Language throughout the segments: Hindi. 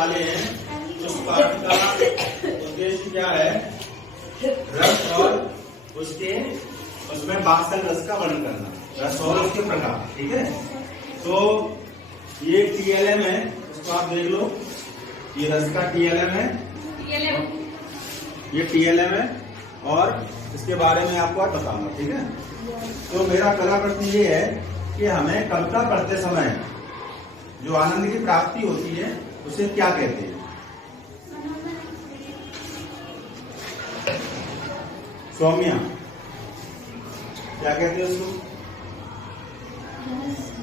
वाले हैं उस पाठ का उद्देश्य क्या है, रस और उसके उसमें वात्सल रस का वर्णन करना, रस और उसके प्रकार। ठीक है, तो ये TLM है, इसको आप देख लो, ये रस का TLM है, ये TLM है और इसके बारे में आपको आज बताऊंगा। ठीक है, तो मेरा पहला प्रश्न ये है कि हमें कविता पढ़ते समय जो आनंद की प्राप्ति होती है उसे क्या कहते हैं? सौम्या, क्या कहते हैं उसको?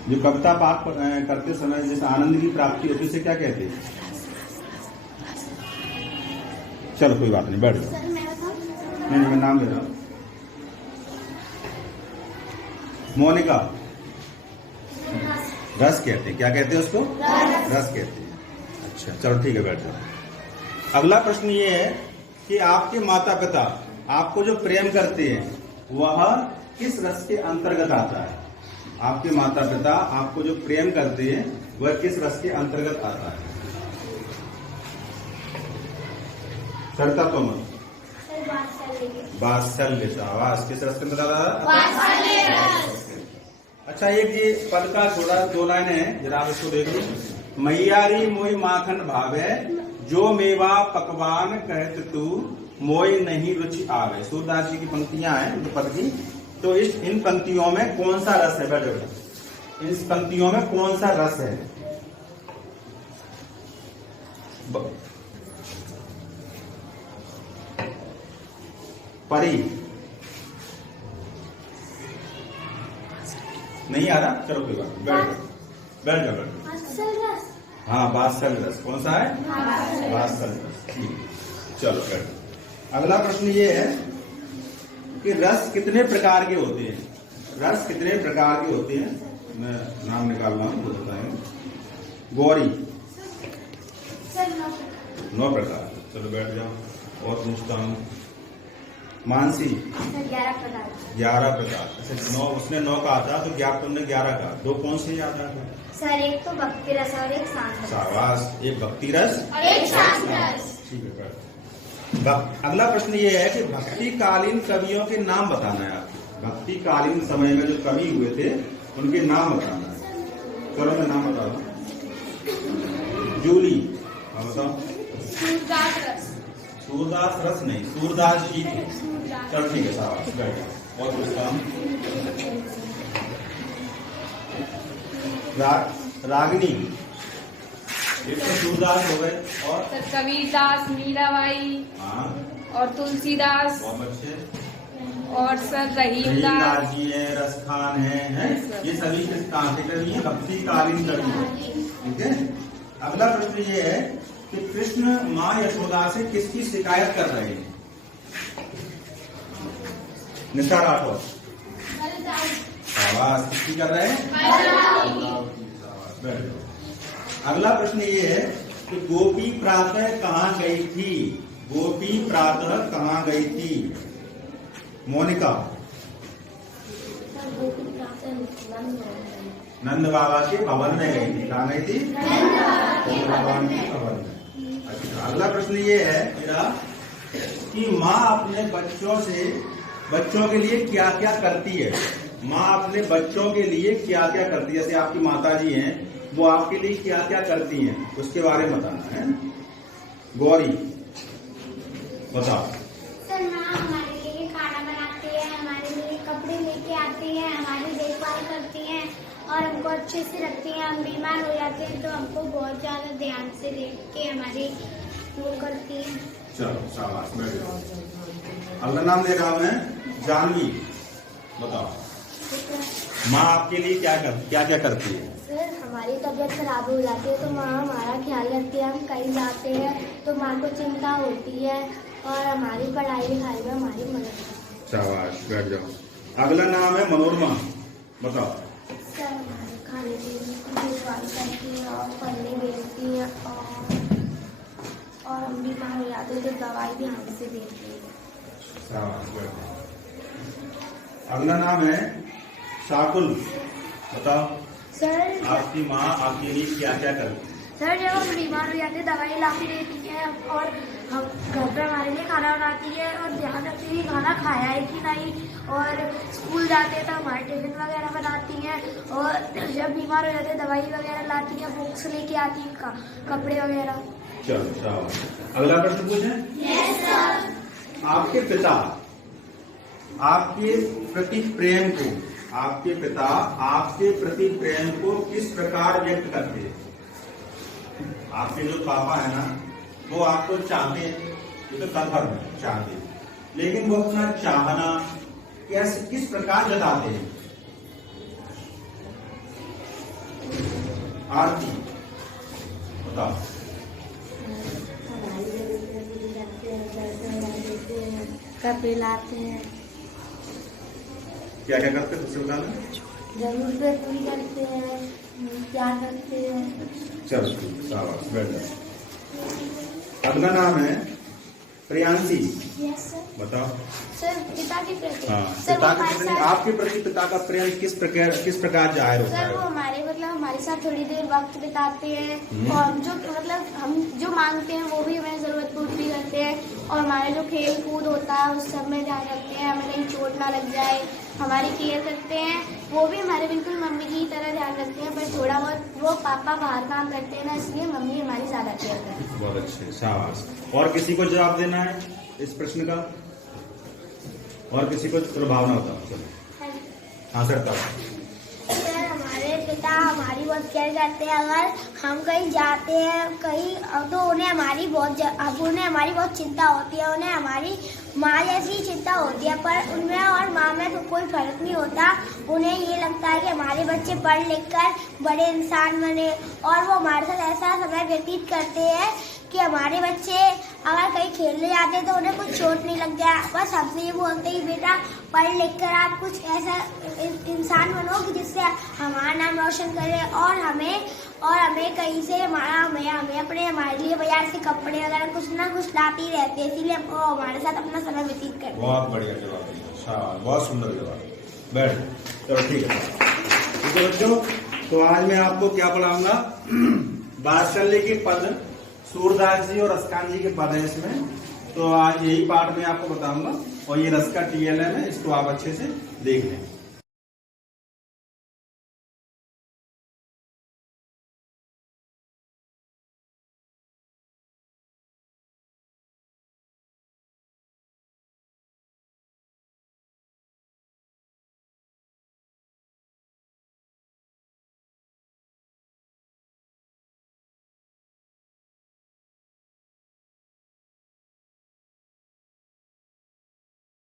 जो कविता पाठ करते समय जिस आनंद की प्राप्ति होती है उसे क्या कहते हैं? चलो कोई बात नहीं, बैठ जाओ। नहीं, मैं नाम दे रहा हूं। मोनिका, रस कहते हैं। क्या कहते हैं उसको? रस कहते हैं। अच्छा, चलो ठीक है, बैठ जाओ। अगला प्रश्न ये है कि आपके माता पिता आपको जो प्रेम करते हैं वह किस रस के अंतर्गत आता है? आपके माता पिता आपको जो प्रेम करते हैं वह किस रस के अंतर्गत आता है? सरता तोमर, वात्सल्य। शाबाश, किस रस के अंतर्गत आता है? अच्छा, एक ये पद का थोड़ा 2 लाइन है, जरा आप इसको देख लो। मैयारी मोई माखन भावे, जो मेवा पकवान कहत तू, मोई नहीं रुचि आवे। सूरदास जी की पंक्तियां हैं जो पद की। तो इन पंक्तियों में कौन सा रस है? बैठो, इस पंक्तियों में कौन सा रस है? परी, नहीं आ रहा? चलो कोई बात नहीं, बैठ जाओ। हाँ, वात्सल रस। कौन सा है? वात्सल रस। ठीक, चलो बैठ। अगला प्रश्न ये है कि रस कितने प्रकार के होते हैं? रस कितने प्रकार के होते हैं? मैं नाम निकाल रहा हूँ, बताएंगे। गौरी, 9 प्रकार। चलो बैठ जाओ। और पूछता हूँ, मानसी, 11 प्रकार। अच्छा, 9 उसने 9 कहा था, तो क्या तुमने 11 कहा? 2 कौन से याद रखा? सर, एक तो भक्ति रस और एक शांत रस। शाबाश, एक भक्ति रस और एक शांत रस। ठीक है। अगला प्रश्न ये है कि भक्ति कालीन कवियों के नाम बताना है आपको। भक्ति कालीन समय में जो कवि हुए थे उनके नाम बताना है। चलो मैं नाम बता दूं। जूली, बताओ। सूरदास रस। सूरदास रस नहीं, सूरदास जी थे। चल ठीक है, शाबाश, बैठ। और पूछता हूं, रागिनी, एक तो सूरदास हो गए, और कबीरदास, मीराबाई, हाँ, और तुलसीदास, बहुत अच्छे, और सर रहीमदास जी है, रसखान है, ये सभी किस कहां से कवि है? भक्ति कालीन कवि है। ठीक है, अगला प्रश्न ये है कि कृष्ण माँ यशोदा से किसकी शिकायत कर रहे हैं? निशा राठौर, शाबाश, किसकी कर रहे हैं? अगला प्रश्न ये है कि गोपी प्रातः कहाँ गई थी? गोपी प्रातः कहाँ गई थी? मोनिका, नंद बाबा के भवन में गई थी। कहाँ गई थी? नंद भगवान के भवन में। अच्छा, अगला प्रश्न ये है मेरा कि माँ अपने बच्चों के लिए क्या क्या करती है? माँ अपने बच्चों के लिए क्या क्या करती है? जैसे आपकी माता जी हैं, वो आपके लिए क्या क्या करती हैं, उसके बारे में बताना है। गौरी, बताओ। सर, माँ हमारे लिए खाना बनाती है, हमारे लिए कपड़े लेके आती है, हमारी देखभाल करती हैं और हमको अच्छे से रखती हैं। हम बीमार हो जाते हैं तो हमको बहुत ज्यादा ध्यान से देख के हमारी वो करती है। चलो शाबाश, बैठ जाओ। अगला नाम दे रहा हूं मैं, जानवी, बताओ। माँ आपके लिए क्या क्या करती है? सर, हमारी तबीयत खराब हो जाती है तो माँ हमारा ख्याल रखती है। हम कहीं जाते हैं तो माँ को चिंता होती है और हमारी पढ़ाई लिखाई में हमारी मदद करती है। शाबाश, बैठ जाओ। अगला नाम है मनोरमा, बताओ। सर, हमारे खाने पीने की देखभाल करती है और पढ़ने भेजती है और हम बीमार हो जाते हैं तो दवाई भी हमसे देती है। शाबाश, बैठ जाओ। अगला नाम है शाकुल, बताओ। सर, आपकी माँ आपके लिए क्या क्या करती है? सर जब हम बीमार हो जाते हैं दवाई ला के देती है और हम घर पे हमारे लिए खाना बनाती है और ध्यान रखती है खाना खाया है कि नहीं, और स्कूल जाते हैं तो हमारे टिफिन वगैरह बनाती हैं, और जब बीमार हो जाते हैं दवाई वगैरह लाती है, बुक्स लेके आती हैं, कपड़े वगैरह। चलो शाबाश। अगला प्रश्न पूछें। Yes sir. आपके पिता आपके प्रति प्रेम को किस प्रकार व्यक्त करते हैं? आपके जो पापा है ना, वो आपको चाहते हैं, ये तो कन्फर्म है, चाहते हैं, लेकिन वो अपना चाहना कैसे किस प्रकार जताते हैं? आरती बताओ। कपड़े लाते हैं, क्या क्या करते हैं उससे बताना। जरूरत पूरी करते हैं, प्यार करते हैं। चलो शाबाश, बैठ जाओ। अगला नाम है प्रियांशी। Yes sir. बताओ। सर पिता के प्रति। हाँ, सर पिता वो के हमारे प्रति साथ, आपके प्रति पिता का प्रेम किस प्रकार जाहिर होता सर वो है? हमारे साथ थोड़ी देर वक्त बिताते हैं, और जो हम जो मांगते हैं वो भी हमें जरूरत पूरी करते हैं, और हमारे जो खेल कूद होता है उस सब में ध्यान रखते हैं, हमें कहीं चोट ना लग जाए, हमारी केयर करते हैं। वो भी हमारे बिल्कुल मम्मी की तरह ध्यान रखते हैं, पर थोड़ा बहुत वो पापा बाहर काम करते हैं ना, इसलिए मम्मी हमारी ज्यादा केयर करते हैं। बहुत अच्छे, शाबाश। और किसी को जवाब देना है इस प्रश्न का? और किसी को? चलो भावना बताओ। चलो हाँ सर तब। सर हमारे पिता हमारी बहुत केयर करते हैं। अगर हम कहीं जाते हैं कहीं तो उन्हें हमारी बहुत चिंता होती है, उन्हें हमारी माँ जैसी चिंता होती है, पर उनमें और माँ में तो कोई फर्क नहीं होता। उन्हें ये लगता है कि हमारे बच्चे पढ़ लिख कर बड़े इंसान बने, और वो हमारे साथ ऐसा समय व्यतीत करते हैं कि हमारे बच्चे अगर कहीं खेलने जाते हैं तो उन्हें कुछ चोट नहीं लग जाए। बस हमसे ये बोलते ही बेटा पढ़ लिख कर आप कुछ ऐसा इंसान बनो कि जिससे हमारा नाम रोशन करे, और हमें कहीं से हमारे लिए बाजार से कपड़े वगैरह कुछ ना कुछ लाते ही रहते हैं, इसीलिए वो हमारे साथ अपना समय व्यतीत करते हैं। बहुत बढ़िया जवाब दिया, बहुत सुंदर जवाब। बैठ। चलो ठीक है बच्चों, तो आज मैं आपको क्या पढ़ाऊंगा? वात्सल्य के पद, सूरदास जी और अस्कान जी के पद है इसमें, तो आज यही पाठ में आपको बताऊंगा, और ये रस का TLM है, इसको आप अच्छे से देख लें।